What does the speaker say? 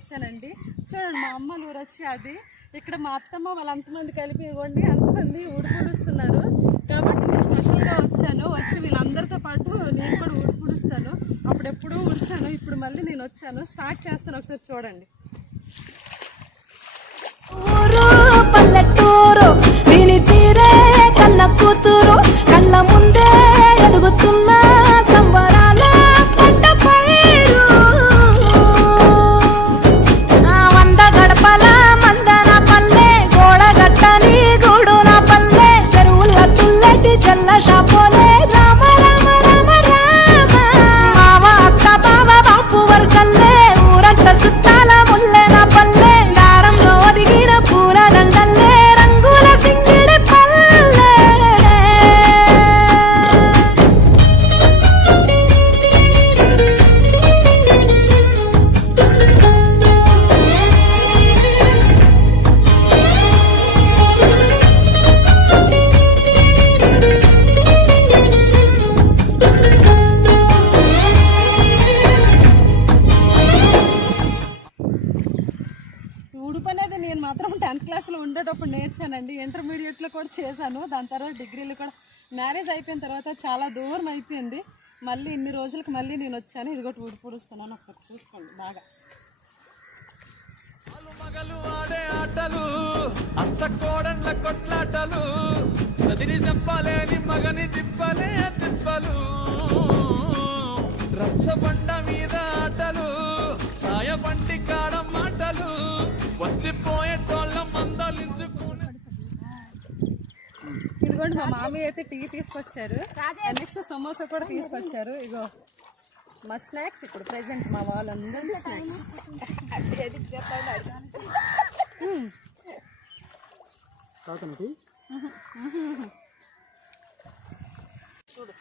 వచ్చానండి. చూడండి మా అమ్మలు ఊరు వచ్చి అది. ఇక్కడ మా అత్తమ్మ వాళ్ళు అంతమంది కలిపి ఇవ్వండి అంతమంది ఊడిపుడుస్తున్నారు. కాబట్టి నేను స్పెషల్గా వచ్చాను. వచ్చి వీళ్ళందరితో పాటు నేను కూడా ఊడిపుడుస్తాను. అప్పుడెప్పుడూ ఉడిచాను ఇప్పుడు మళ్ళీ నేను వచ్చాను. స్టార్ట్ చేస్తాను ఒకసారి చూడండి. জল্লা সাপনে టెన్త్ క్లాస్లో ఉండేటప్పుడు నేర్చానండి. ఇంటర్మీడియట్లో కూడా చేశాను. దాని తర్వాత డిగ్రీలు కూడా మ్యారేజ్ అయిపోయిన తర్వాత చాలా దూరం అయిపోయింది. మళ్ళీ ఇన్ని రోజులకు మళ్ళీ నేను వచ్చాను. ఇది కూడా ఊడిపూడుస్తున్నాను ఒకసారి చూసుకోండి బాగా. మగలు ఆడే ఆటలు అత్త కోడళ్ళ కొట్లాటలు సదిరి చెప్పలేని మగని తిప్పలే తిప్పలు. రచ్చబండ మీద ఆటలు సాయ బండి కాడ మాటలు వచ్చిపోయి ఇదిగోండి మా మామయ్య అయితే టీ తీసుకొచ్చారు. నెక్స్ట్ సమోసా కూడా తీసుకొచ్చారు. ఇగో మా స్నాక్స్ ఇప్పుడు ప్రెసెంట్ మా వాళ్ళందరూ స్నాక్స్ చూడు.